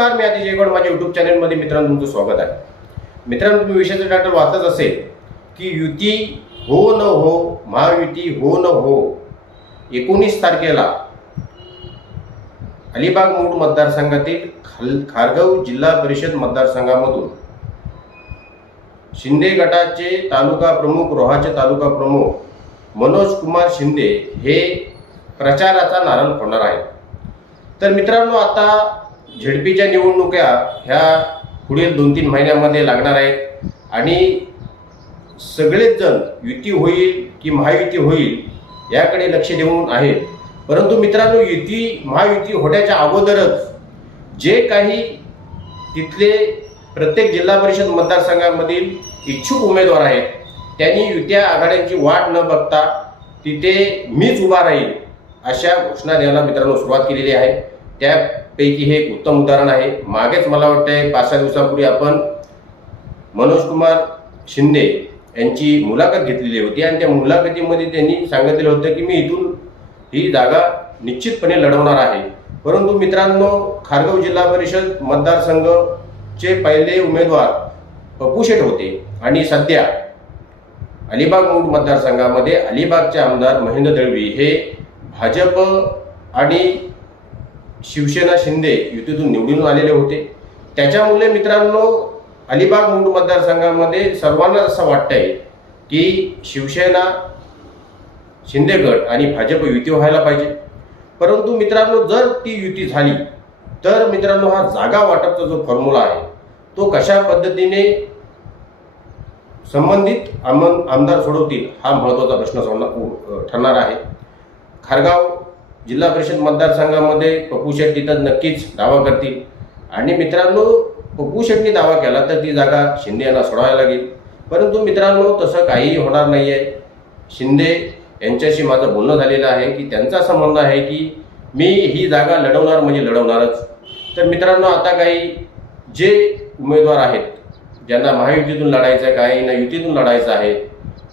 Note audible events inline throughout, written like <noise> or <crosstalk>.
नमस्कार मी आधी जयगड माझ्या युट्यूब चॅनलमध्ये मित्रांनो तुमचं स्वागत आहे. मित्रांनो तुम्ही विषयाचं टायटल वाचत असेल की युती हो न हो महायुती हो न हो एकोणीस तारखेला अलिबाग मूठ मतदारसंघातील खाल खारगाव जिल्हा परिषद मतदारसंघामधून शिंदे गटाचे तालुका प्रमुख रोहाचे तालुका प्रमुख मनोज कुमार शिंदे हे प्रचाराचा नारळ फोडणार आहेत. तर मित्रांनो आता झेडपीच्या निवडणुका ह्या पुढील दोन तीन महिन्यामध्ये लागणार आहेत. आणि सगळेच जण युती होईल की महायुती होईल याकडे लक्ष देऊन आहेत. परंतु मित्रांनो युती महायुती होण्याच्या अगोदरच जे काही तिथले प्रत्येक जिल्हा परिषद मतदारसंघामधील इच्छुक उमेदवार आहेत त्यांनी युत्या आघाड्यांची वाट न बघता तिथे मीच उभा राहील अशा घोषणा द्यायला मित्रांनो सुरुवात केलेली आहे. त्यापैकी हे एक उत्तम उदाहरण आहे. मागेच मला वाटतंय पाच सहा दिवसापूर्वी आपण मनोज कुमार शिंदे यांची मुलाखत घेतलेली होती आणि त्या मुलाखतीमध्ये त्यांनी सांगितलेलं होतं की मी इथून ही जागा निश्चितपणे लढवणार आहे. परंतु मित्रांनो खारगाव जिल्हा परिषद मतदारसंघचे पहिले उमेदवार पप्पू शेठ होते आणि सध्या अलिबाग मूळ मतदारसंघामध्ये अलिबागचे आमदार महेंद्र दळवी हे भाजप आणि शिवसेना शिंदे युतीतून निवडून आलेले होते. त्याच्यामुळे मित्रांनो अलिबाग मुंड मतदारसंघामध्ये सर्वांना असं वाटतंय की शिवसेना शिंदे गट आणि भाजप युती व्हायला पाहिजे. परंतु मित्रांनो जर ती युती झाली तर मित्रांनो हा जागा वाटपचा जो फॉर्म्युला आहे तो कशा पद्धतीने संबंधित आम आमदार सोडवतील हा महत्त्वाचा प्रश्न सोडणार ठरणार आहे. खारगाव जिल्हा परिषद मतदारसंघामध्ये पप्पू शेट्टी तर नक्कीच दावा करतील. आणि मित्रांनो पप्पू शेटनी दावा केला तर ती जागा शिंदे यांना सोडावी लागेल. परंतु मित्रांनो तसं काहीही होणार नाही आहे शिंदे यांच्याशी माझं बोलणं झालेलं आहे की त्यांचा संबंध आहे की मी ही जागा लढवणार म्हणजे लढवणारच. तर मित्रांनो आता काही जे उमेदवार आहेत ज्यांना महायुतीतून लढायचं आहे काही ना युतीतून लढायचं आहे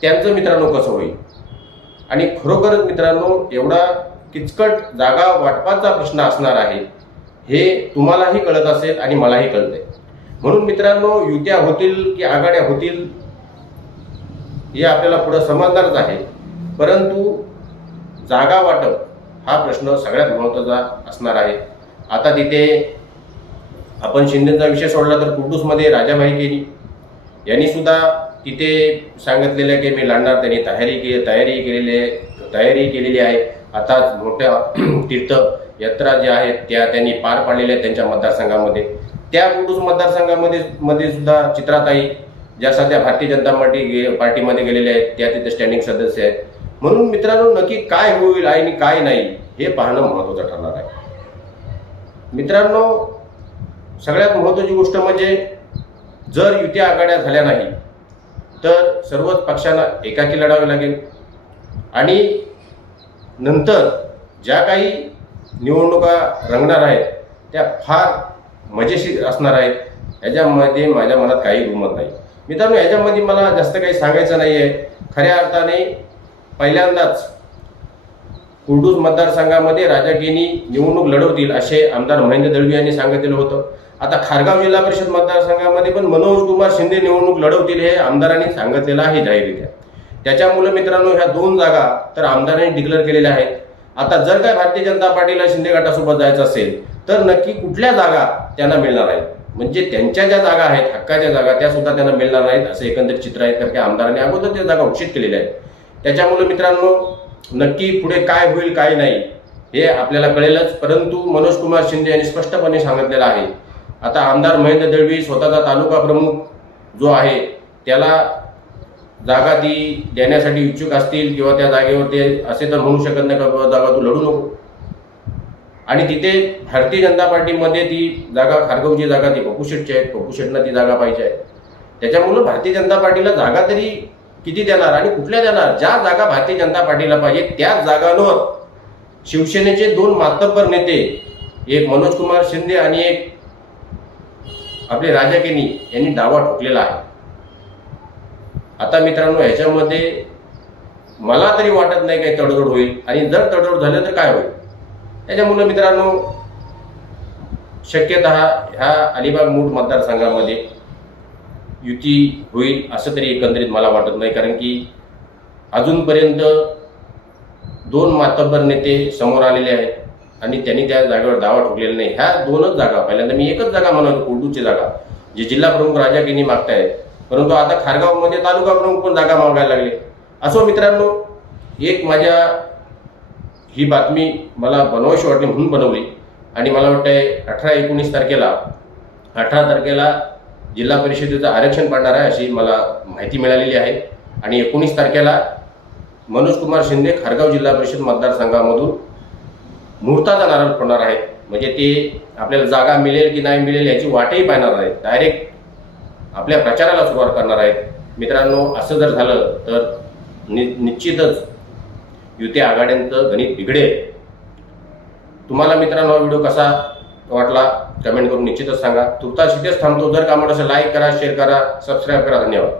त्यांचं मित्रांनो कसं होईल? आणि खरोखरच मित्रांनो एवढा किचकट जागा वाटपाचा प्रश्न असणार आहे. हे तुम्हालाही कळत असेल आणि मलाही कळतंय. म्हणून मित्रांनो युत्या होतील की आघाड्या होतील हे आपल्याला पुढं समजणारच आहे. परंतु जागा वाटप हा प्रश्न सगळ्यात महत्त्वाचा असणार आहे. आता तिथे आपण शिंदेचा विषय सोडला तर कुर्डूसमध्ये राजाभाई केली यांनी सुद्धा तिथे सांगितलेलं आहे की मी लढणार त्यांनी तयारी केली तयारी केलेली आहे तयारी केलेली आहे. आता मोठ्या <clears throat> तीर्थ यात्रा ज्या आहेत त्या त्यांनी पार पाडलेल्या आहेत त्यांच्या मतदारसंघामध्ये. त्या कुडूस मतदारसंघामध्ये मध्ये सुद्धा चित्राताई ज्या सध्या भारतीय जनता पार्टी गे- पार्टीमध्ये गेलेल्या आहेत त्या तिथे स्टँडिंग सदस्य आहेत. म्हणून मित्रांनो नक्की काय होईल आणि काय नाही हे पाहणं महत्त्वाचं ठरणार आहे. मित्रांनो सगळ्यात महत्त्वाची गोष्ट म्हणजे जर युती आघाड्या झाल्या नाही तर सर्वच पक्षांना एकाकी लढावे लागेल. आणि नंतर ज्या काही निवडणुका रंगणार आहेत त्या फार मजेशीर असणार आहेत. ह्याच्यामध्ये माझ्या मनात काही गुमत नाही. मित्रांनो ह्याच्यामध्ये मला जास्त काही सांगायचं नाही आहे खऱ्या अर्थाने पहिल्यांदाच कुर्डूस मतदारसंघामध्ये राजकीयनी निवडणूक लढवतील असे आमदार महेंद्र दळवी यांनी सांगितलेलं होतं. आता खारगाव जिल्हा परिषद मतदारसंघामध्ये पण मनोज कुमार शिंदे निवडणूक लढवतील हे आमदारांनी सांगितलेलं आहे जाहीरित्या त्याच्यामुळे मित्रांनो ह्या दोन जागा तर आमदारांनी डिक्लेअर केलेल्या आहेत. आता जर काय भारतीय जनता पार्टीला शिंदे गटासोबत जायचं असेल तर नक्की कुठल्या जागा त्यांना मिळणार आहेत? म्हणजे त्यांच्या ज्या जागा आहेत हक्काच्या जागा त्या सुद्धा त्यांना मिळणार नाहीत असं एकंदरीत चित्र आहे. कारण की आमदारांनी अगोदर त्या जागा घोषित केलेल्या आहेत. त्याच्यामुळे मित्रांनो नक्की पुढे काय होईल काय नाही हे आपल्याला कळेलच. परंतु मनोज कुमार शिंदे यांनी स्पष्टपणे सांगितलेलं आहे. आता आमदार महेंद्र दळवी स्वतःचा तालुका प्रमुख जो आहे त्याला जागा ती देण्यासाठी इच्छुक असतील किंवा त्या जागेवर ते असे तर म्हणू शकत नाही का जागा तू लढू नको. आणि तिथे भारतीय जनता पार्टीमध्ये ती जागा खारगावची जागा ती पप्पू शेटची आहे. पप्पू शेटना ती जागा पाहिजे आहे. त्याच्यामुळं भारतीय जनता पार्टीला जागा तरी किती देणार आणि कुठल्या देणार? ज्या जागा भारतीय जनता पार्टीला पाहिजे त्याच जागांवर शिवसेनेचे दोन मातब्बर नेते एक मनोज कुमार शिंदे आणि एक आपले राजा केनी यांनी दावा ठोकलेला आहे. आता मित्रांनो ह्याच्यामध्ये मला तरी वाटत नाही काही तडजोड होईल. आणि जर तडजोड झालं तर काय होईल? त्याच्यामुळे मित्रांनो शक्यत ह्या अलिबाग मूठ मतदारसंघामध्ये युती होईल असं तरी एकंदरीत मला वाटत नाही. कारण की अजूनपर्यंत दोन मातब्बर नेते समोर आलेले आहेत आणि त्यांनी त्या जागेवर दावा ठोकलेला नाही. ह्या दोनच जागा पहिल्यांदा मी एकच जागा म्हणतो कोल्डूची जागा जे जिल्हा प्रमुख राजा किनी मागतायत परंतु आता खारगावमध्ये तालुका प्रमुख पण जागा मागायला लागले. असो मित्रांनो एक माझ्या ही बातमी मला बनवायची वाटली म्हणून बनवली. आणि मला वाटतंय अठरा एकोणीस तारखेला अठरा तारखेला जिल्हा परिषदेचं आरक्षण पडणार आहे अशी मला माहिती मिळालेली आहे. आणि एकोणीस तारखेला मनोज कुमार शिंदे खारगाव जिल्हा परिषद मतदारसंघामधून मुहूर्ताचा नारळ पडणार आहेत. म्हणजे ते आपल्याला जागा मिळेल की नाही मिळेल याची वाटही पाहणार आहे डायरेक्ट आपल्या प्रचाराला सुरुवात करणार आहेत. मित्रांनो असं जर झालं तर नि निश्चितच युती आघाड्यांचं गणित बिघडेल. तुम्हाला मित्रांनो हा व्हिडिओ कसा वाटला? कमेंट करून निश्चितच सांगा. तुर्तास इथेच थांबतो. जर कामत असेल लाईक करा शेअर करा सबस्क्राईब करा. धन्यवाद.